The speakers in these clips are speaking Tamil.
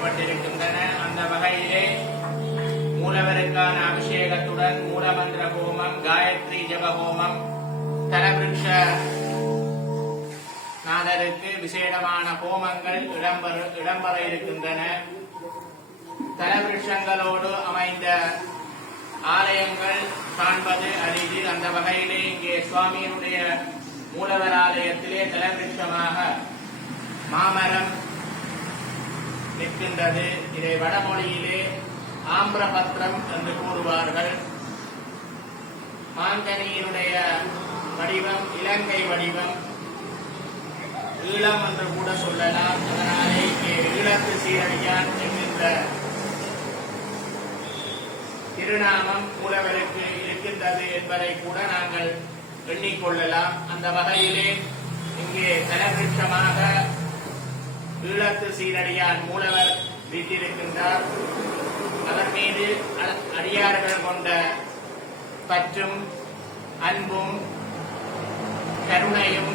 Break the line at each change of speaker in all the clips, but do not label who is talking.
செய்யப்பட்டிருக்கின்றன அந்த வகையிலே மூலவருக்கான அபிஷேகத்துடன் மூலமந்திர ஹோமம் காயத்ரி ஜப ஹோமம் தலவிருஷ நாதருக்கு விசேடமான ஹோமங்கள் இடம்பெற இடம்பெற இருக்கின்றன. தலவிருஷங்களோடு அமைந்த ஆலயங்கள் காண்பது அரிது. அந்த வகையிலே இங்கே சுவாமியினுடைய மூலவர் ஆலயத்திலே தலவிருஷமாக மாமரம் நிற்கின்றது. இதை வடமொழியிலே ஆம்பிரபத்திரம் என்று கூறுவார்கள். மாங்கனியினுடைய வடிவம் இலங்கை வடிவம் ஈழம் என்று கூட சொல்லலாம். அதனாலே இங்கே ஈழத்து சீரடியான் என்கின்ற திருநாமம் மூலவருக்கு இருக்கின்றது என்பதை கூட நாங்கள் எண்ணிக்கொள்ளலாம். அந்த வகையிலே இங்கே தலவிருஷமாக சீரடியார் மூலவர் வீட்டிருக்கின்றார். அவர் மீது அடியார்கள் கொண்ட பற்றும் அன்பும் கருணையும்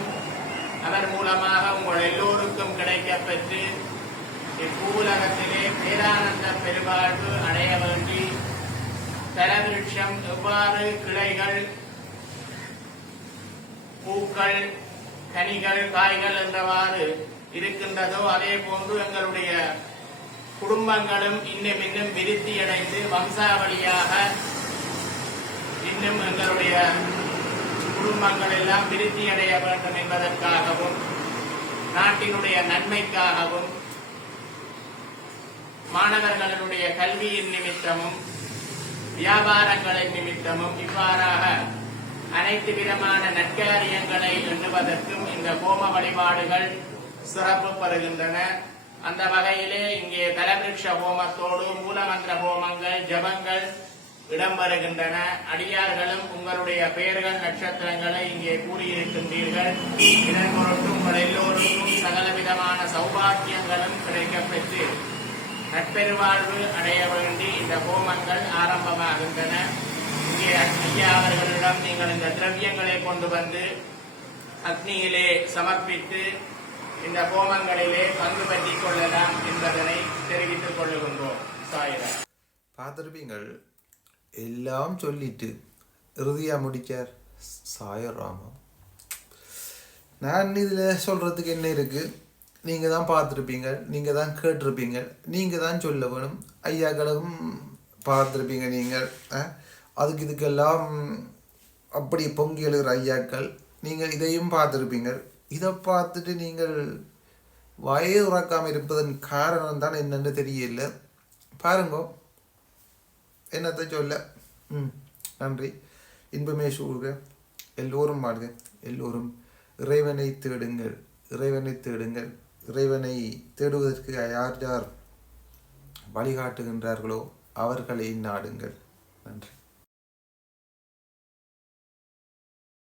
அவர் மூலமாக உங்கள் எல்லோருக்கும் கிடைக்கப் பெற்று இப்பூலகத்திலே பேரானந்த பெருவாழ்வு அடைய வேண்டி தலவிருஷம் எவ்வாறு கிளைகள் பூக்கள் கனிகள் காய்கள் என்றவாறு இருக்கின்றதோ அதே போன்று எங்களுடைய குடும்பங்களும் இன்னும் இன்னும் விருத்தியடைந்து வம்சாவளியாக இன்னும் எங்களுடைய குடும்பங்கள் எல்லாம் விருத்தியடைய வேண்டும் என்பதற்காகவும் நாட்டினுடைய நன்மைக்காகவும் மாணவர்களுடைய கல்வியின் நிமித்தமும் வியாபாரங்களின் நிமித்தமும் இவ்வாறாக அனைத்து விதமான நற்காரியங்களை எண்ணுவதற்கும் இந்த கோம வழிபாடுகள் சிறப்பு பெறுகின்றன. அந்த வகையிலே இங்கே தலவிருஷ ஹோமத்தோடு மூலமந்திர ஹோமங்கள் ஜபங்கள் இடம்பெறுகின்றன. அடியார்களும் உங்களுடைய பெயர்கள் நட்சத்திரங்களை இங்கே கூறியிருக்கின்றீர்கள் இதன் பொருட்டு உங்கள் எல்லோருக்கும் சகலவிதமான சௌபாக்கியங்களும் கிடைக்கப்பெற்று நட்பெருவாழ்வு அடைய வேண்டி இந்த ஹோமங்கள் ஆரம்பமாகின்றன. இங்கே ஐயா அவர்களிடம் நீங்கள் இந்த திரவியங்களை கொண்டு வந்து அக்னியிலே சமர்ப்பித்து இந்த ஹோமங்களிலே பங்கு பற்றிக் கொள்ளலாம் என்பதனை தெரிவித்துக் கொள்ளுகின்றோம். சாயிரா
பார்த்துருப்பீங்கள் எல்லாம் சொல்லிட்டு இறுதியாக முடிச்சார் சாயராமம் நான் இதில் சொல்கிறதுக்கு என்ன இருக்குது நீங்கள் தான் பார்த்துருப்பீங்க நீங்கள் தான் கேட்டிருப்பீங்க நீங்கள் தான் சொல்ல வேணும். ஐயாக்களும் பார்த்துருப்பீங்க நீங்கள் அதுக்கு இதுக்கெல்லாம் அப்படி பொங்கி எழுகிற ஐயாக்கள் நீங்கள் இதையும் பார்த்துருப்பீங்க இதை பார்த்துட்டு நீங்கள் வயது உறக்காமல் இருப்பதன் காரணம் தான் என்னென்னு தெரியல. பாருங்கோ. என்னத்தை சொல்ல? ம் நன்றி. இன்பமே சூழ்க. எல்லோரும் வாழ்க. எல்லோரும் இறைவனை தேடுங்கள். இறைவனை தேடுங்கள். இறைவனை தேடுவதற்கு யார் யார் வழிகாட்டுகின்றார்களோ அவர்களை நாடுங்கள்.